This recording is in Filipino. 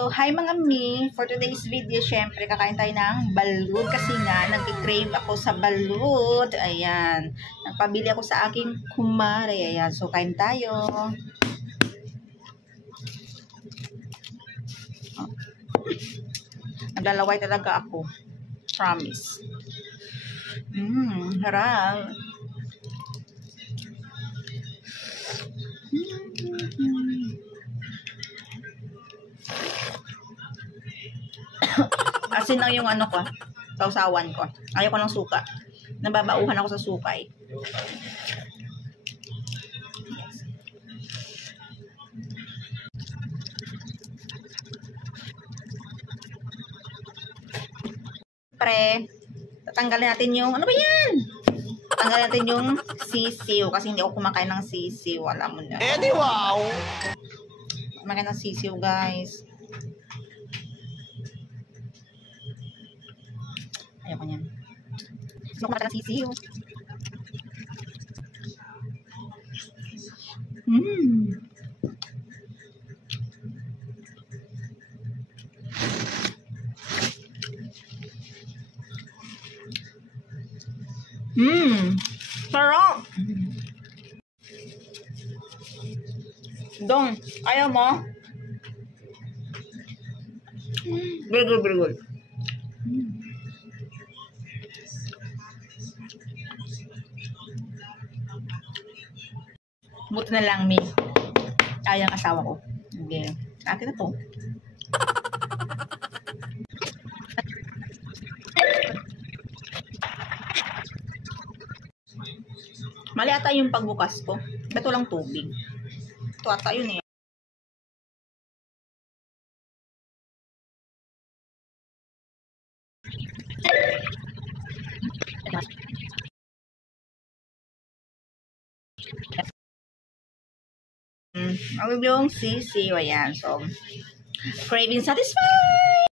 So, hi mga mi! For today's video, syempre, kakain tayo ng balut kasi nga, nag-crave ako sa balut. Ayan. Nagpabili ako sa aking kumare. Ayan. So, kain tayo. Naglalaway talaga ako. Promise. Harap. Asin lang yung ano ko, sausawan ko. Ayaw ko ng suka. Nababauhan ako sa suka eh. Pre, tatanggalin natin yung, ano ba yan? Tatanggalin natin yung sisiw kasi hindi ako kumakain ng sisiw. Alam mo na. Eh di wow! Kumakain ng sisiw guys. Ayoko niyan. Gusto ko kumakain ng sisiw. Sarap! Dong, ayaw mo? Very good, very good. Buti na lang, may ayang asawa ko. Okay. Akin na to. Mali ata yung pagbukas ko. Ba't walang tubig? Ito ata yun eh. Ang yung sisiw. Ayan. So, craving satisfied!